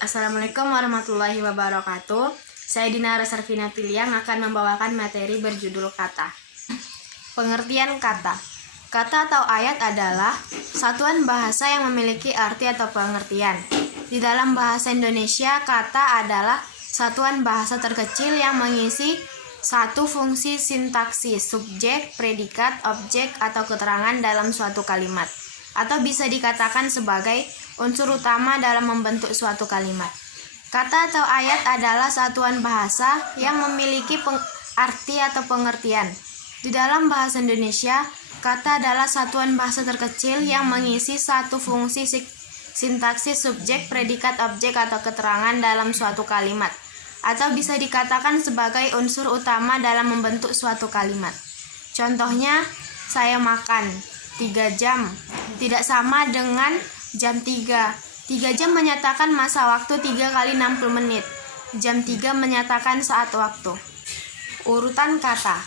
Assalamualaikum warahmatullahi wabarakatuh. Saya Dinara Sarvina Piliang akan membawakan materi berjudul kata. Pengertian kata. Kata atau ayat adalah satuan bahasa yang memiliki arti atau pengertian. Di dalam bahasa Indonesia, kata adalah satuan bahasa terkecil yang mengisi satu fungsi sintaksis, subjek, predikat, objek, atau keterangan dalam suatu kalimat, atau bisa dikatakan sebagai unsur utama dalam membentuk suatu kalimat. Kata atau ayat adalah satuan bahasa yang memiliki arti atau pengertian. Di dalam bahasa Indonesia, kata adalah satuan bahasa terkecil yang mengisi satu fungsi sintaksis, subjek, predikat, objek, atau keterangan dalam suatu kalimat, atau bisa dikatakan sebagai unsur utama dalam membentuk suatu kalimat. Contohnya, saya makan 3 jam tidak sama dengan jam 3. 3 jam menyatakan masa waktu 3 kali 60 menit. Jam 3 menyatakan saat waktu. Urutan kata.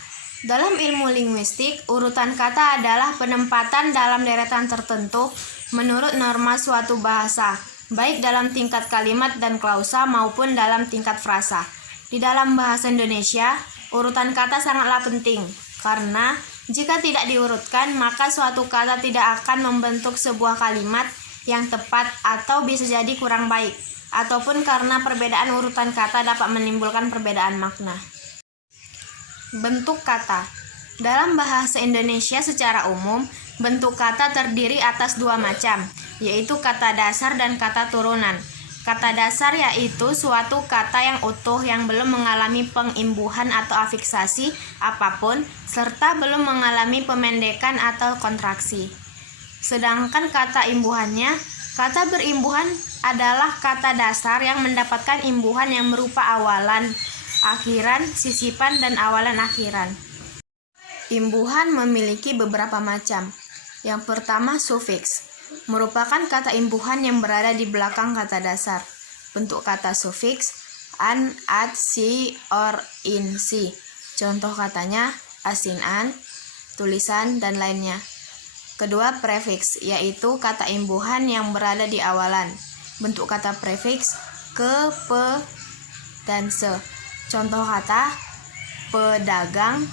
Dalam ilmu linguistik, urutan kata adalah penempatan dalam deretan tertentu menurut norma suatu bahasa, baik dalam tingkat kalimat dan klausa maupun dalam tingkat frasa. Di dalam bahasa Indonesia, urutan kata sangatlah penting, karena jika tidak diurutkan, maka suatu kata tidak akan membentuk sebuah kalimat yang tepat atau bisa jadi kurang baik, ataupun karena perbedaan urutan kata dapat menimbulkan perbedaan makna. Bentuk kata. Dalam bahasa Indonesia secara umum, bentuk kata terdiri atas 2 macam, yaitu kata dasar dan kata turunan. Kata dasar yaitu suatu kata yang utuh yang belum mengalami pengimbuhan atau afiksasi apapun, serta belum mengalami pemendekan atau kontraksi. Sedangkan kata imbuhannya, kata berimbuhan adalah kata dasar yang mendapatkan imbuhan yang berupa awalan, akhiran, sisipan, dan awalan akhiran. Imbuhan memiliki beberapa macam. Yang pertama, sufiks. Merupakan kata imbuhan yang berada di belakang kata dasar. Bentuk kata sufiks an, at, si, or, in, si. Contoh katanya asin an, tulisan, dan lainnya. Kedua, prefiks, yaitu kata imbuhan yang berada di awalan. Bentuk kata prefiks ke, pe, dan se. Contoh kata pedagang,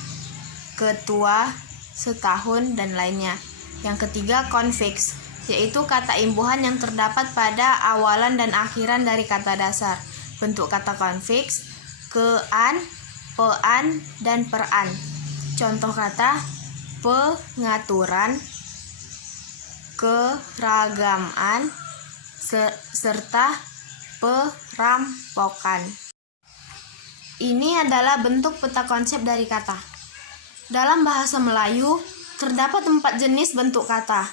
ketua, setahun, dan lainnya. Yang ketiga, konfiks, yaitu kata imbuhan yang terdapat pada awalan dan akhiran dari kata dasar. Bentuk kata konfiks ke-an, pe-an, dan per-an. Contoh kata pengaturan, keragaman, serta perampokan. Ini adalah bentuk peta konsep dari kata. Dalam bahasa Melayu, terdapat 4 jenis bentuk kata.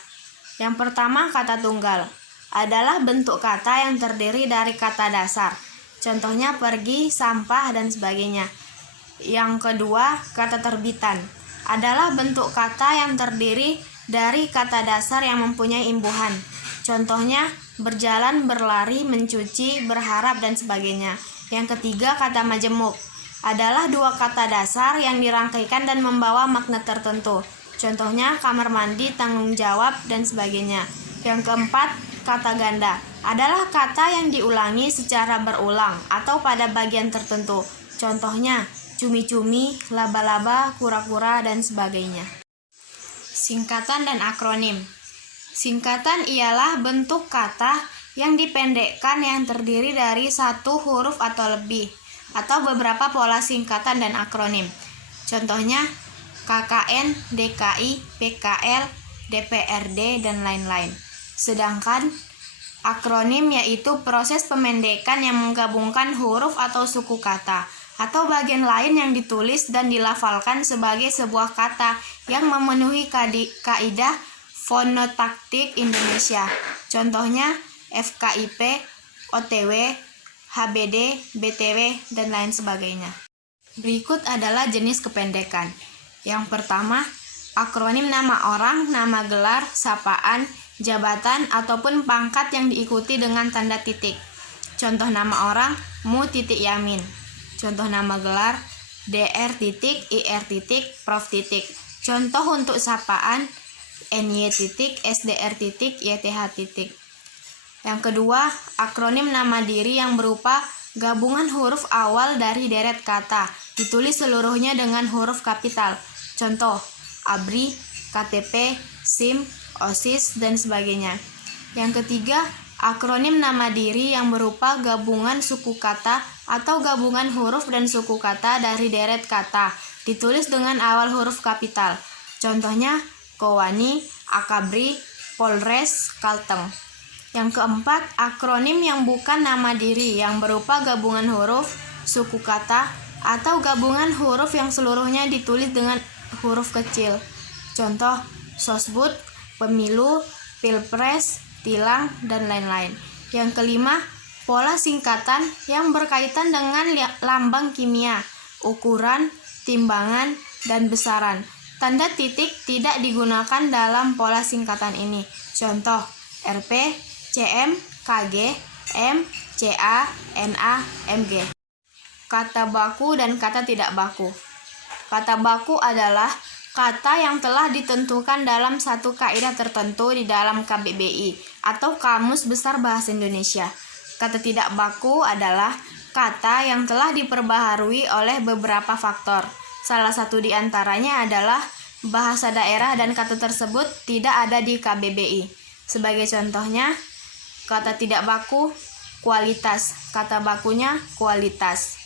Yang pertama, kata tunggal adalah bentuk kata yang terdiri dari kata dasar. Contohnya pergi, sampah, dan sebagainya. Yang kedua, kata terbitan adalah bentuk kata yang terdiri dari kata dasar yang mempunyai imbuhan. Contohnya berjalan, berlari, mencuci, berharap, dan sebagainya. Yang ketiga, kata majemuk adalah 2 kata dasar yang dirangkaikan dan membawa makna tertentu. Contohnya kamar mandi, tanggung jawab, dan sebagainya. Yang keempat, kata ganda adalah kata yang diulangi secara berulang atau pada bagian tertentu. Contohnya cumi-cumi, laba-laba, kura-kura, dan sebagainya. Singkatan dan akronim. Singkatan ialah bentuk kata yang dipendekkan yang terdiri dari 1 huruf atau lebih, atau beberapa pola singkatan dan akronim. Contohnya KKN, DKI, PKL, DPRD, dan lain-lain. Sedangkan akronim yaitu proses pemendekan yang menggabungkan huruf atau suku kata atau bagian lain yang ditulis dan dilafalkan sebagai sebuah kata yang memenuhi kaidah fonotaktik Indonesia. Contohnya FKIP, OTW, HBD, BTW, dan lain sebagainya. Berikut adalah jenis kependekan. Yang pertama, akronim nama orang, nama gelar, sapaan, jabatan, ataupun pangkat yang diikuti dengan tanda titik. Contoh nama orang, Mu titik Yamin. Contoh nama gelar, DR titik, IR titik, Prof titik. Contoh untuk sapaan, NY titik, SDR titik, YTH titik. Yang kedua, akronim nama diri yang berupa gabungan huruf awal dari deret kata, ditulis seluruhnya dengan huruf kapital. Contoh, ABRI, KTP, SIM, OSIS, dan sebagainya. Yang ketiga, akronim nama diri yang berupa gabungan suku kata atau gabungan huruf dan suku kata dari deret kata, ditulis dengan awal huruf kapital. Contohnya, Kowani, Akabri, Polres, Kalteng. Yang keempat, akronim yang bukan nama diri yang berupa gabungan huruf, suku kata, atau gabungan huruf yang seluruhnya ditulis dengan huruf kecil. Contoh, Sosbud, Pemilu, Pilpres, Tilang, dan lain-lain. Yang kelima, pola singkatan yang berkaitan dengan lambang kimia, ukuran, timbangan, dan besaran. Tanda titik tidak digunakan dalam pola singkatan ini. Contoh, RP, CM, KG, M, CA, NA, MG. Kata baku dan kata tidak baku. Kata baku adalah kata yang telah ditentukan dalam satu kaidah tertentu di dalam KBBI atau Kamus Besar Bahasa Indonesia. Kata tidak baku adalah kata yang telah diperbaharui oleh beberapa faktor. Salah satu di antaranya adalah bahasa daerah dan kata tersebut tidak ada di KBBI. Sebagai contohnya, kata tidak baku, kualitas, kata bakunya kualitas.